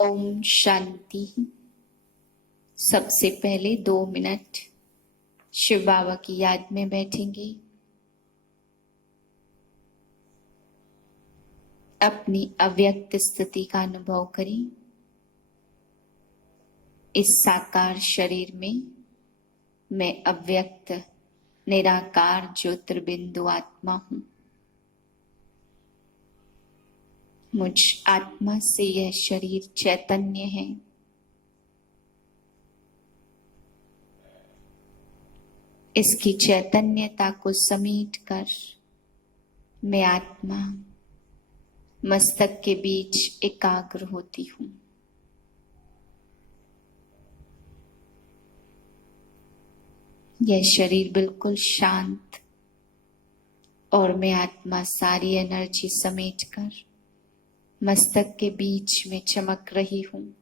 ओम शांति। सबसे पहले 2 मिनट शिव बाबा की याद में बैठेंगे। अपनी अव्यक्त स्थिति का अनुभव करें। इस साकार शरीर में मैं अव्यक्त निराकार ज्योतिर्बिंदु आत्मा हूं। मुझ आत्मा से यह शरीर चैतन्य है। इसकी चैतन्यता को समेट कर मैं आत्मा मस्तक के बीच एकाग्र होती हूँ। यह शरीर बिल्कुल शांत और मैं आत्मा सारी एनर्जी समेट कर मस्तक के बीच में चमक रही हूँ।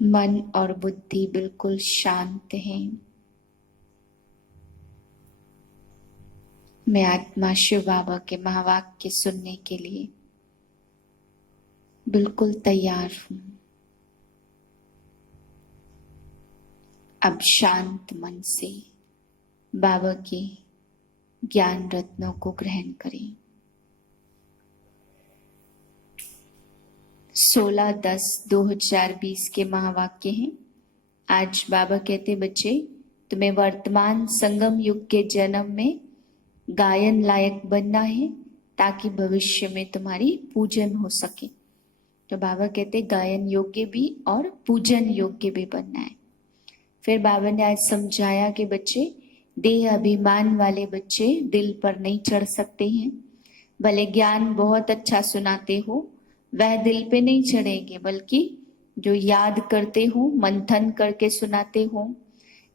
मन और बुद्धि बिल्कुल शांत हैं। मैं आत्मा शिव बाबा के महावाक्य सुनने के लिए बिल्कुल तैयार हूँ। अब शांत मन से बाबा के ज्ञान रत्नों को ग्रहण करें। 16/10/2020 के महावाक्य हैं। आज बाबा कहते, बच्चे तुम्हें वर्तमान संगम युग के जन्म में गायन लायक बनना है ताकि भविष्य में तुम्हारी पूजन हो सके। तो बाबा कहते गायन योग्य भी और पूजन योग्य भी बनना है। फिर बाबा ने आज समझाया कि बच्चे देह अभिमान वाले बच्चे दिल पर नहीं चढ़ सकते हैं। भले ज्ञान बहुत अच्छा सुनाते हो, वह दिल पे नहीं चढ़ेंगे, बल्कि जो याद करते हो, मंथन करके सुनाते हो,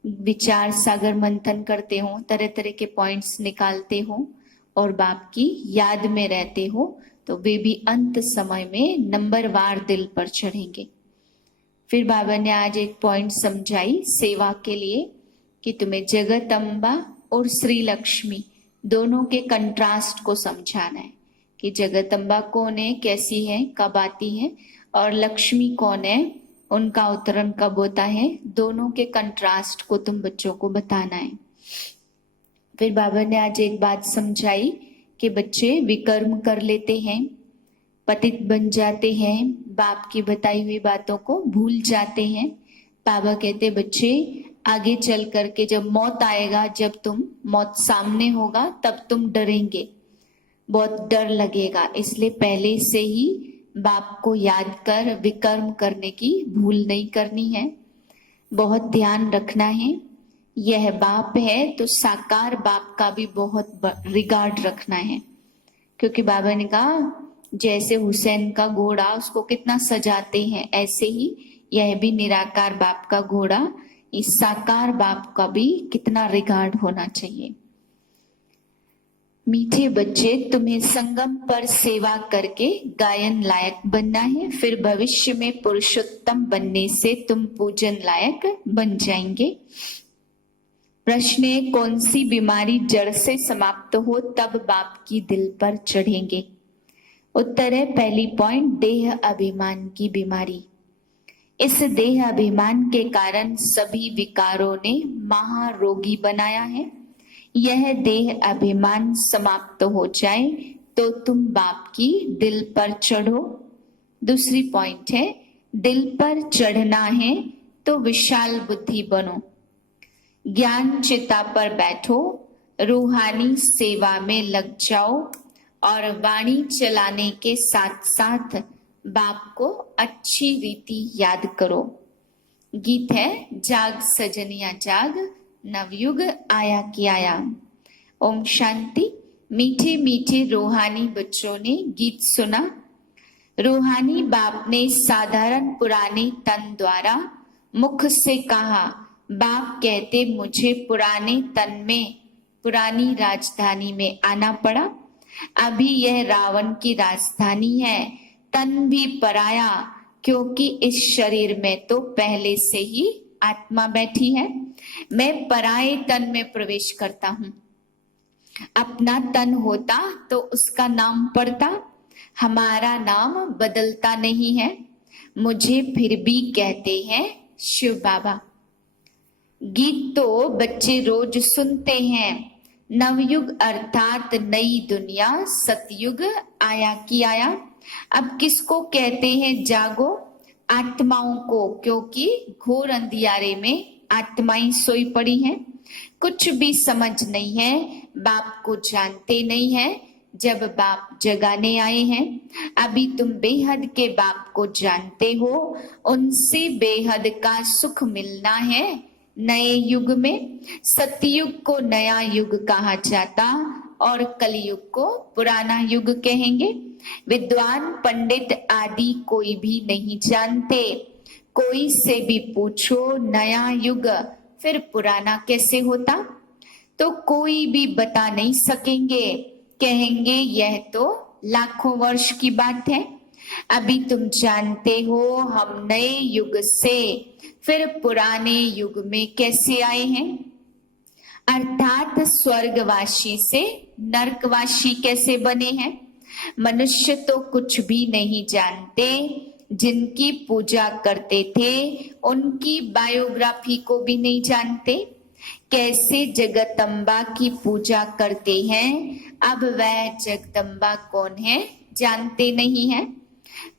विचार सागर मंथन करते हो, तरह तरह के पॉइंट्स निकालते हो और बाप की याद में रहते हो, तो वे भी अंत समय में नंबरवार दिल पर चढ़ेंगे। फिर बाबा ने आज एक पॉइंट समझाई सेवा के लिए कि तुम्हें जगत अम्बा और श्री लक्ष्मी दोनों के कंट्रास्ट को समझाना है कि जगत अम्बा कौन है, कैसी है, कब आती है, और लक्ष्मी कौन है, उनका अवतरण कब होता है। दोनों के कंट्रास्ट को तुम बच्चों को बताना है। फिर बाबा ने आज एक बात समझाई कि बच्चे विकर्म कर लेते हैं, पतित बन जाते हैं, बाप की बताई हुई बातों को भूल जाते हैं। बाबा कहते बच्चे आगे चल करके जब मौत आएगा, जब तुम मौत सामने होगा, तब तुम डरेंगे, बहुत डर लगेगा। इसलिए पहले से ही बाप को याद कर विकर्म करने की भूल नहीं करनी है। बहुत ध्यान रखना है। यह बाप है तो साकार बाप का भी बहुत रिगार्ड रखना है, क्योंकि बाबा ने कहा जैसे हुसैन का घोड़ा उसको कितना सजाते हैं, ऐसे ही यह भी निराकार बाप का घोड़ा, इस साकार बाप का भी कितना रिगार्ड होना चाहिए। मीठे बच्चे तुम्हें संगम पर सेवा करके गायन लायक बनना है। फिर भविष्य में पुरुषोत्तम बनने से तुम पूजन लायक बन जाएंगे। प्रश्न है, कौन सी बीमारी जड़ से समाप्त हो तब बाप की दिल पर चढ़ेंगे? उत्तर है पहली पॉइंट, देह अभिमान की बीमारी। इस देह अभिमान के कारण सभी विकारों ने महारोगी बनाया है। यह देह अभिमान समाप्त हो जाए तो तुम बाप की दिल पर चढ़ो। दूसरी पॉइंट है, दिल पर चढ़ना है तो विशाल बुद्धि बनो, ज्ञान चिता पर बैठो, रूहानी सेवा में लग जाओ और वाणी चलाने के साथ साथ बाप को अच्छी रीति याद करो। गीत है, जाग सजनिया जाग, नवयुग आया कि आया। ओम शांति। मीठे मीठे रूहानी बच्चों ने गीत सुना। रूहानी बाप ने साधारण पुराने तन द्वारा मुख से कहा, बाप कहते मुझे पुराने तन में पुरानी राजधानी में आना पड़ा। अभी यह रावण की राजधानी है, तन भी पराया, क्योंकि इस शरीर में तो पहले से ही आत्मा बैठी है। मैं पराये तन में प्रवेश करता हूं। अपना तन होता तो उसका नाम पड़ता, हमारा नाम बदलता नहीं है, मुझे फिर भी कहते हैं शिव बाबा। गीत तो बच्चे रोज सुनते हैं, नवयुग अर्थात नई दुनिया सतयुग आया कि आया। अब किसको कहते हैं जागो? आत्माओं को, क्योंकि घोर अंधियारे में आत्माएं सोई पड़ी हैं, कुछ भी समझ नहीं है, बाप को जानते नहीं है। जब बाप जगाने आए हैं, अभी तुम बेहद के बाप को जानते हो, उनसे बेहद का सुख मिलना है। नए युग में सतयुग को नया युग कहा जाता और कलयुग को पुराना युग कहेंगे। विद्वान पंडित आदि कोई भी नहीं जानते, कोई से भी पूछो नया युग फिर पुराना कैसे होता, तो कोई भी बता नहीं सकेंगे, कहेंगे यह तो लाखों वर्ष की बात है। अभी तुम जानते हो हम नए युग से फिर पुराने युग में कैसे आए हैं, अर्थात स्वर्गवासी से नरकवासी कैसे बने हैं। मनुष्य तो कुछ भी नहीं जानते, जिनकी पूजा करते थे उनकी बायोग्राफी को भी नहीं जानते। कैसे जगदम्बा की पूजा करते हैं, अब वह जगदम्बा कौन है जानते नहीं है।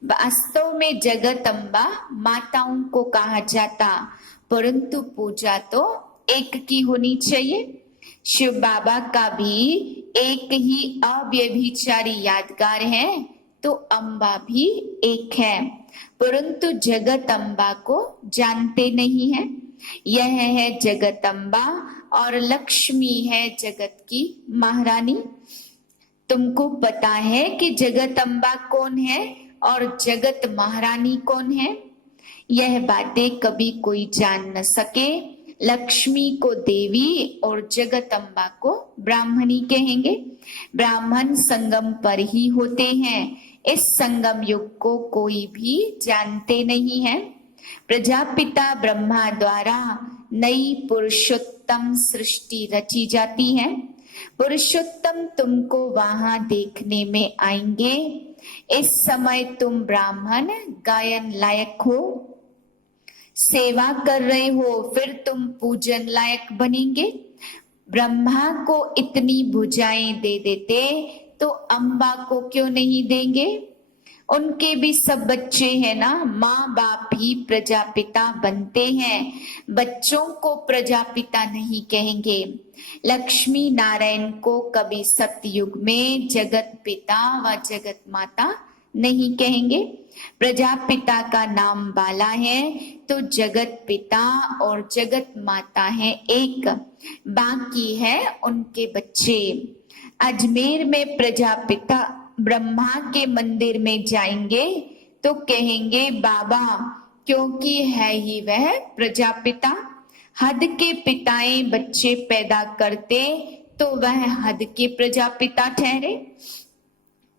वास्तव में जगदम्बा माताओं को कहा जाता, परंतु पूजा तो एक की होनी चाहिए। शिव बाबा का भी एक ही अव्यभिचारी यादगार है, तो अम्बा भी एक है, परंतु जगदम्बा को जानते नहीं है। यह है जगदम्बा और लक्ष्मी है जगत की महारानी। तुमको पता है कि जगदम्बा कौन है और जगत महारानी कौन है? यह बातें कभी कोई जान न सके। लक्ष्मी को देवी और जगदम्बा को ब्राह्मणी कहेंगे। ब्राह्मण संगम पर ही होते हैं, इस संगम युग को कोई भी जानते नहीं है। प्रजापिता ब्रह्मा द्वारा नई पुरुषोत्तम सृष्टि रची जाती है। पुरुषोत्तम तुमको वहां देखने में आएंगे। इस समय तुम ब्राह्मण गायन लायक हो, सेवा कर रहे हो, फिर तुम पूजन लायक बनेंगे। ब्रह्मा को इतनी भुजाएं दे देते तो अम्बा को क्यों नहीं देंगे? उनके भी सब बच्चे हैं ना, माँ बाप ही प्रजापिता बनते हैं, बच्चों को प्रजापिता नहीं कहेंगे। लक्ष्मी नारायण को कभी सतयुग में जगत पिता व जगत माता नहीं कहेंगे। प्रजापिता का नाम बाला है तो जगत पिता और जगत माता है एक, बाकी है उनके बच्चे। अजमेर में प्रजापिता ब्रह्मा के मंदिर में जाएंगे तो कहेंगे बाबा, क्योंकि है ही वह प्रजापिता। हद के पिताएं बच्चे पैदा करते तो वह हद के प्रजापिता ठहरे,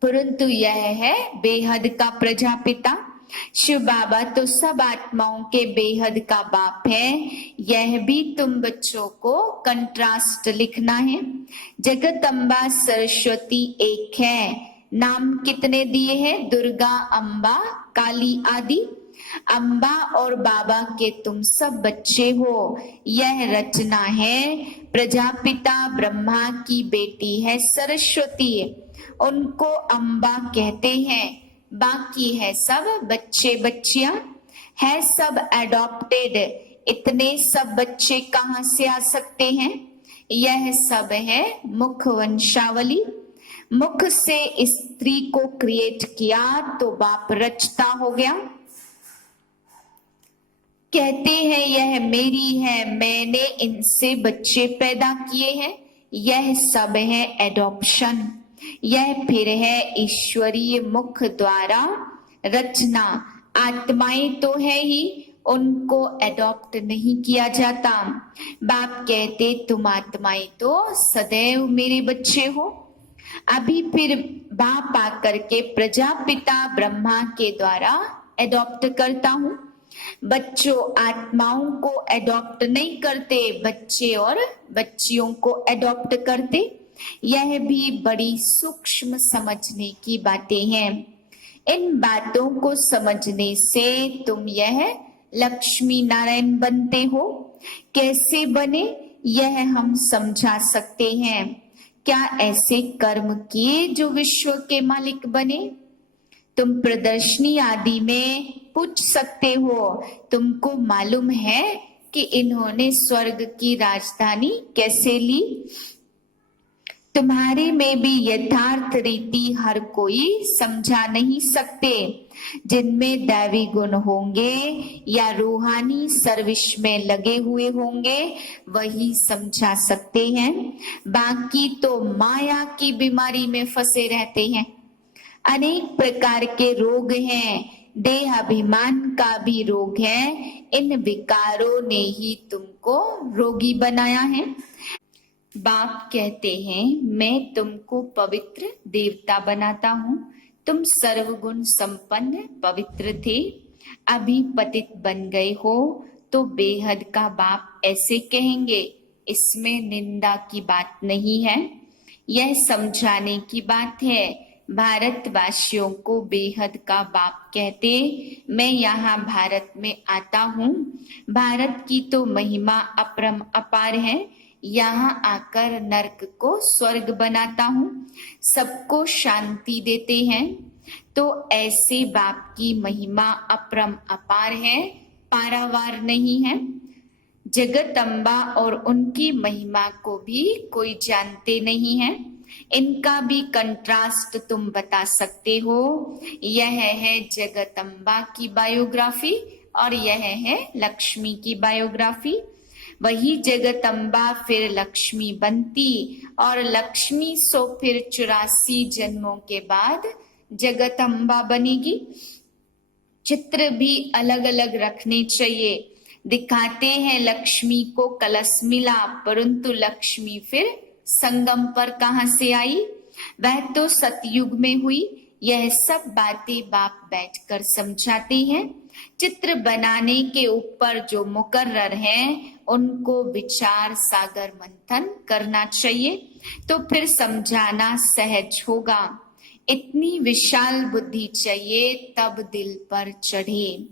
परंतु यह है बेहद का प्रजापिता। शिव बाबा तो सब आत्माओं के बेहद का बाप है। यह भी तुम बच्चों को कंट्रास्ट लिखना है। जगदम्बा सरस्वती एक है, नाम कितने दिए हैं? दुर्गा, अम्बा, काली आदि। अम्बा और बाबा के तुम सब बच्चे हो। यह रचना है, प्रजापिता ब्रह्मा की बेटी है सरस्वती, उनको अम्बा कहते हैं। बाकी है सब बच्चे बच्चियां, है सब एडॉप्टेड। इतने सब बच्चे कहां से आ सकते हैं? यह सब है मुख वंशावली। मुख से स्त्री को क्रिएट किया तो बाप रचता हो गया। कहते हैं यह मेरी है, मैंने इनसे बच्चे पैदा किए हैं। यह सब है एडॉप्शन। यह फिर है ईश्वरीय मुख द्वारा रचना। आत्माएं तो है ही, उनको एडॉप्ट नहीं किया जाता। बाप कहते तुम आत्माएं तो सदैव मेरे बच्चे हो। अभी फिर बाप आकर के प्रजापिता ब्रह्मा के द्वारा एडॉप्ट करता हूं। बच्चों आत्माओं को एडॉप्ट नहीं करते, बच्चे और बच्चियों को एडॉप्ट करते। यह भी बड़ी सूक्ष्म समझने की बातें हैं। इन बातों को समझने से तुम यह लक्ष्मी नारायण बनते हो। कैसे बने यह हम समझा सकते हैं। क्या ऐसे कर्म किए जो विश्व के मालिक बने? तुम प्रदर्शनी आदि में पूछ सकते हो, तुमको मालूम है कि इन्होंने स्वर्ग की राजधानी कैसे ली? तुम्हारे में भी यथार्थ रीति हर कोई समझा नहीं सकते। जिनमें दैवी गुण होंगे या रूहानी सर्विस में लगे हुए होंगे वही समझा सकते हैं। बाकी तो माया की बीमारी में फंसे रहते हैं। अनेक प्रकार के रोग हैं, देह अभिमान का भी रोग है। इन विकारों ने ही तुमको रोगी बनाया है। बाप कहते हैं मैं तुमको पवित्र देवता बनाता हूँ। तुम सर्वगुण संपन्न पवित्र थे, अभी पतित बन गए हो तो बेहद का बाप ऐसे कहेंगे। इसमें निंदा की बात नहीं है, यह समझाने की बात है। भारतवासियों को बेहद का बाप कहते मैं यहाँ भारत में आता हूँ। भारत की तो महिमा अपरम अपार है। यहाँ आकर नरक को स्वर्ग बनाता हूँ, सबको शांति देते हैं। तो ऐसे बाप की महिमा अपरम अपार है, पारावार नहीं है। जगत अम्बा और उनकी महिमा को भी कोई जानते नहीं है। इनका भी कंट्रास्ट तुम बता सकते हो। यह है जगत अम्बा की बायोग्राफी और यह है लक्ष्मी की बायोग्राफी। वही जगत अम्बा फिर लक्ष्मी बनती और लक्ष्मी सो फिर 84 जन्मों के बाद जगत अम्बा बनेगी। चित्र भी अलग अलग रखने चाहिए। दिखाते हैं लक्ष्मी को कलश मिला, परंतु लक्ष्मी फिर संगम पर कहां से आई? वह तो सतयुग में हुई। यह सब बातें बाप बैठकर समझाते हैं। चित्र बनाने के ऊपर जो मुकर्रर हैं उनको विचार सागर मंथन करना चाहिए, तो फिर समझाना सहज होगा। इतनी विशाल बुद्धि चाहिए तब दिल पर चढ़े।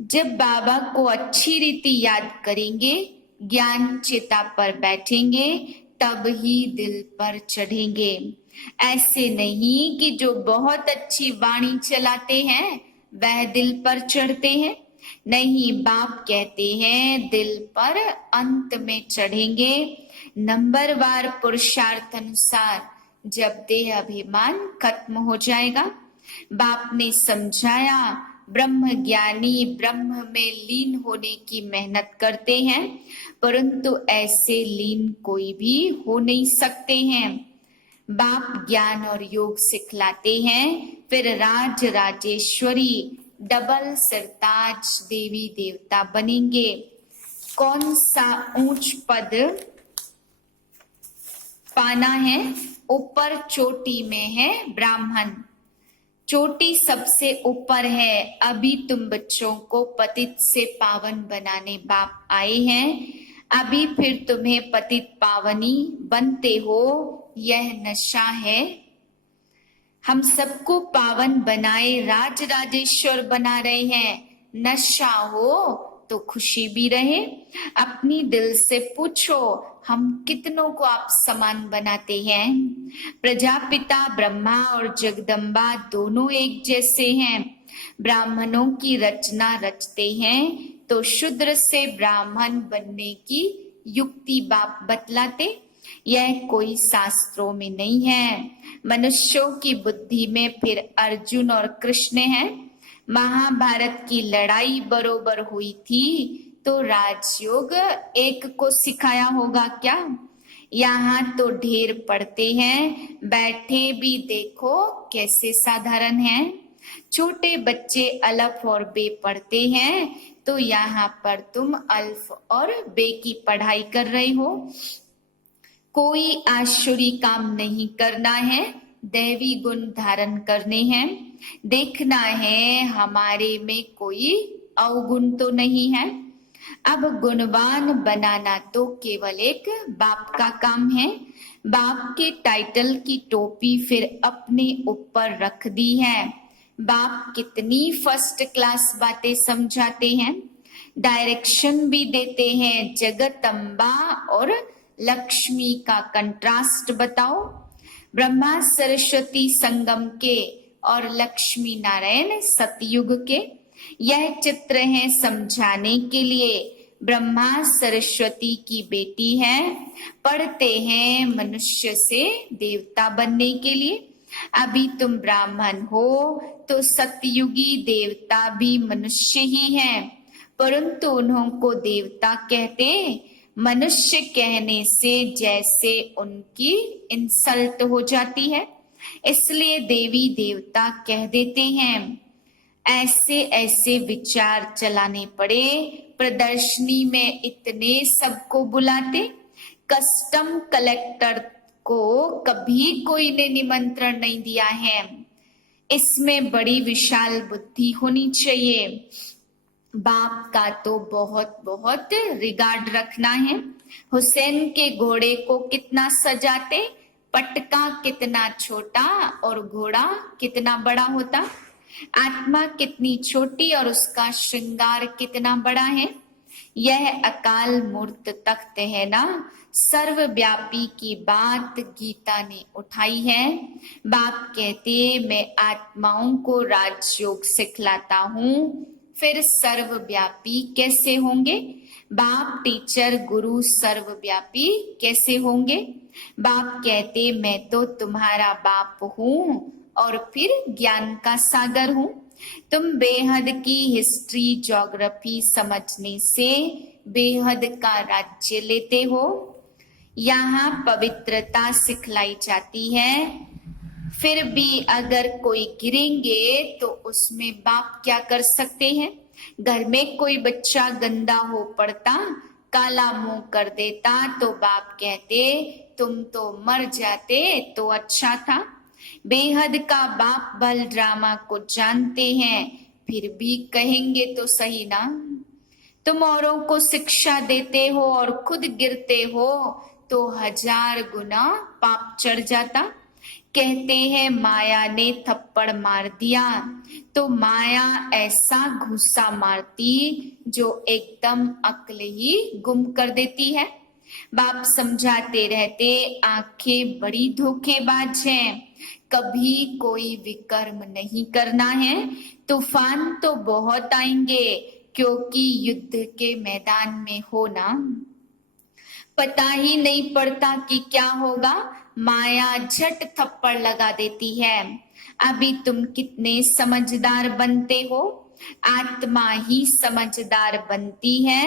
जब बाबा को अच्छी रीति याद करेंगे, ज्ञान चेता पर बैठेंगे, तब ही दिल पर चढ़ेंगे। ऐसे नहीं कि जो बहुत अच्छी वाणी चलाते हैं वह दिल पर चढ़ते हैं। नहीं, बाप कहते हैं दिल पर अंत में चढ़ेंगे। नंबरवार पुरुषार्थ अनुसार जब देह अभिमान खत्म हो जाएगा। बाप ने समझाया ब्रह्म ज्ञानी ब्रह्म में लीन होने की मेहनत करते हैं, परंतु ऐसे लीन कोई भी हो नहीं सकते हैं। बाप ज्ञान और योग सिखलाते हैं, फिर राज राजेश्वरी डबल सिरताज देवी देवता बनेंगे। कौन सा ऊंच पद पाना है? ऊपर चोटी में है ब्राह्मण, चोटी सबसे ऊपर है। अभी तुम बच्चों को पतित से पावन बनाने बाप आए हैं। अभी फिर तुम्हें पतित पावनी बनते हो, यह नशा है। हम सबको पावन बनाए राज राजेश्वर बना रहे हैं। नशा हो तो खुशी भी रहे। अपनी दिल से पूछो हम कितनों को आप समान बनाते हैं? प्रजापिता ब्रह्मा और जगदम्बा दोनों एक जैसे हैं। ब्राह्मणों की रचना रचते हैं तो शूद्र से ब्राह्मण बनने की युक्ति बाप बतलाते। यह कोई शास्त्रों में नहीं है। मनुष्यों की बुद्धि में फिर अर्जुन और कृष्ण हैं। महाभारत की लड़ाई बरोबर हुई थी तो राजयोग एक को सिखाया होगा क्या? यहाँ तो ढेर पढ़ते हैं, बैठे भी देखो कैसे साधारण हैं। छोटे बच्चे अल्फ और बे पढ़ते हैं तो यहाँ पर तुम अल्फ और बे की पढ़ाई कर रहे हो। कोई आसुरी काम नहीं करना है, दैवी गुण धारण करने हैं। देखना है हमारे में कोई अवगुण तो नहीं है। अब गुणवान बनाना तो केवल एक बाप का काम है। बाप के टाइटल की टोपी फिर अपने ऊपर रख दी है। बाप कितनी फर्स्ट क्लास बातें समझाते हैं, डायरेक्शन भी देते हैं। जगदम्बा और लक्ष्मी का कंट्रास्ट बताओ। ब्रह्मा सरस्वती संगम के और लक्ष्मी नारायण सतयुग के। यह चित्र है समझाने के लिए। ब्रह्मा सरस्वती की बेटी है, पढ़ते हैं मनुष्य से देवता बनने के लिए। अभी तुम ब्राह्मण हो तो सतयुगी देवता भी मनुष्य ही हैं, परंतु उन्हों को देवता कहते मनुष्य कहने से जैसे उनकी इंसल्ट हो जाती है, इसलिए देवी देवता कह देते हैं। ऐसे ऐसे विचार चलाने पड़े। प्रदर्शनी में इतने सबको बुलाते, कस्टम कलेक्टर को कभी कोई ने निमंत्रण नहीं दिया है। इसमें बड़ी विशाल बुद्धि होनी चाहिए। बाप का तो बहुत बहुत रिगार्ड रखना है। हुसैन के घोड़े को कितना सजाते, पटका कितना छोटा और घोड़ा कितना बड़ा होता। आत्मा कितनी छोटी और उसका श्रृंगार कितना बड़ा है। यह अकाल मूर्त तख्त है ना, सर्वव्यापी की बात गीता ने उठाई है। बाप कहते मैं आत्माओं को राजयोग सिखलाता हूँ, फिर सर्वव्यापी कैसे होंगे। बाप टीचर गुरु सर्वव्यापी कैसे होंगे। बाप कहते मैं तो तुम्हारा बाप हूँ और फिर ज्ञान का सागर हूँ। तुम बेहद की हिस्ट्री ज्योग्राफी समझने से बेहद का राज्य लेते हो। यहाँ पवित्रता सिखलाई जाती है, फिर भी अगर कोई गिरेंगे तो उसमें बाप क्या कर सकते हैं। घर में कोई बच्चा गंदा हो पड़ता, काला मुंह कर देता तो बाप कहते तुम तो मर जाते तो अच्छा था। बेहद का बाप बल ड्रामा को जानते हैं, फिर भी कहेंगे तो सही ना। तुम औरों को शिक्षा देते हो और खुद गिरते हो तो 1000 गुना पाप चढ़ जाता। कहते हैं माया ने थप्पड़ मार दिया तो माया ऐसा घुसा मारती जो एकदम अक्ल ही गुम कर देती है। बाप समझाते रहते आंखें बड़ी धोखेबाज हैं, कभी कोई विकर्म नहीं करना है। तूफान तो बहुत आएंगे क्योंकि युद्ध के मैदान में हो ना, पता ही नहीं पड़ता कि क्या होगा। माया झट थप्पड़ लगा देती है। अभी तुम कितने समझदार बनते हो। आत्मा ही समझदार बनती है,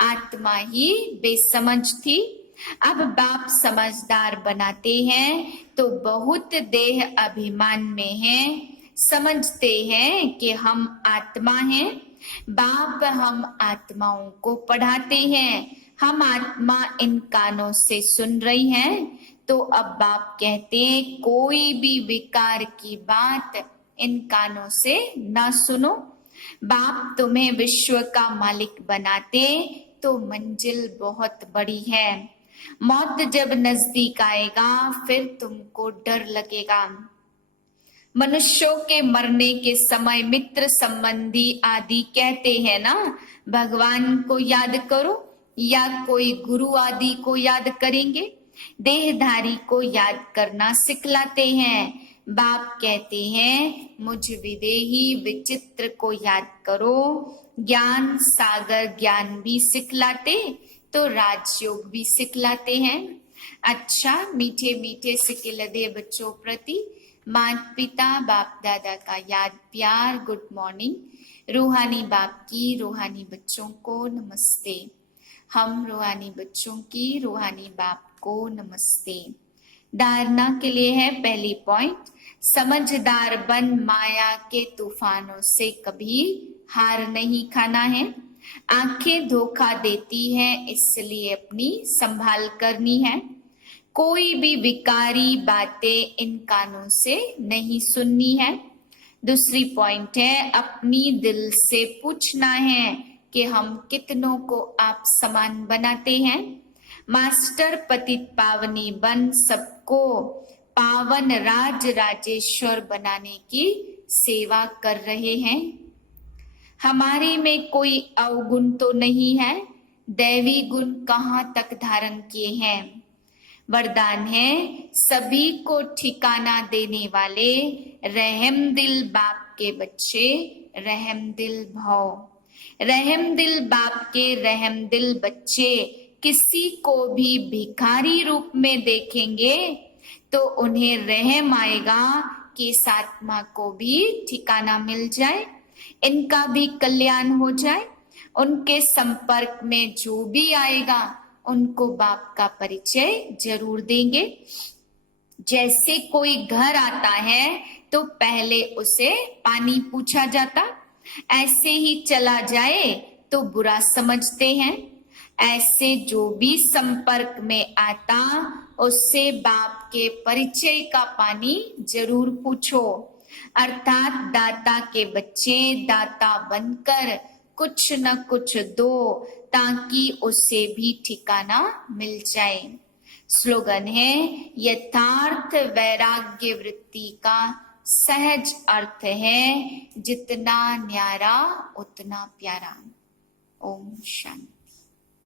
आत्मा ही बेसमझ थी। अब बाप समझदार बनाते हैं तो बहुत देह अभिमान में है, समझते हैं कि हम आत्मा हैं। बाप हम आत्माओं को पढ़ाते हैं, हम आत्मा इन कानों से सुन रही हैं। तो अब बाप कहते कोई भी विकार की बात इन कानों से ना सुनो। बाप तुम्हें विश्व का मालिक बनाते तो मंजिल बहुत बड़ी है। मौत जब नजदीक आएगा फिर तुमको डर लगेगा। मनुष्यों के मरने के समय मित्र संबंधी आदि कहते हैं ना भगवान को याद करो, या कोई गुरु आदि को याद करेंगे। देहधारी को याद करना सिखलाते हैं। बाप कहते हैं मुझ विदेही विचित्र को याद करो। ज्ञान सागर ज्ञान भी सिखलाते तो राजयोग भी सिखलाते हैं। अच्छा मीठे मीठे सिकिलधे बच्चों प्रति माता पिता बाप दादा का याद प्यार गुड मॉर्निंग। रूहानी बाप की रूहानी बच्चों को नमस्ते। हम रूहानी बच्चों की रूहानी बाप को नमस्ते। धारणा के लिए है पहली पॉइंट, समझदार बन माया के तूफानों से कभी हार नहीं खाना है। आंखें धोखा देती है इसलिए अपनी संभाल करनी है। कोई भी विकारी बातें इन कानों से नहीं सुननी है। दूसरी पॉइंट है अपनी दिल से पूछना है कि हम कितनों को आप समान बनाते हैं। मास्टर पतित पावनी बन सबको पावन राज राजेश्वर बनाने की सेवा कर रहे हैं। हमारे में कोई अवगुण तो नहीं है, दैवी गुण कहाँ तक धारण किए हैं। वरदान है सभी को ठिकाना देने वाले रहम दिल बाप के बच्चे, रहम दिल भव। रहम दिल बाप के रहम दिल बच्चे किसी को भी भिखारी रूप में देखेंगे तो उन्हें रहम आएगा कि इस आत्मा को भी ठिकाना मिल जाए, इनका भी कल्याण हो जाए। उनके संपर्क में जो भी आएगा उनको बाप का परिचय जरूर देंगे। जैसे कोई घर आता है तो पहले उसे पानी पूछा जाता, ऐसे ही चला जाए तो बुरा समझते हैं। ऐसे जो भी संपर्क में आता उससे बाप के परिचय का पानी जरूर पूछो। अर्थात दाता के बच्चे दाता बनकर कुछ न कुछ दो ताकि उससे भी ठिकाना मिल जाए। स्लोगन है यथार्थ वैराग्य वृत्ति का सहज अर्थ है जितना न्यारा उतना प्यारा। ओम शांति।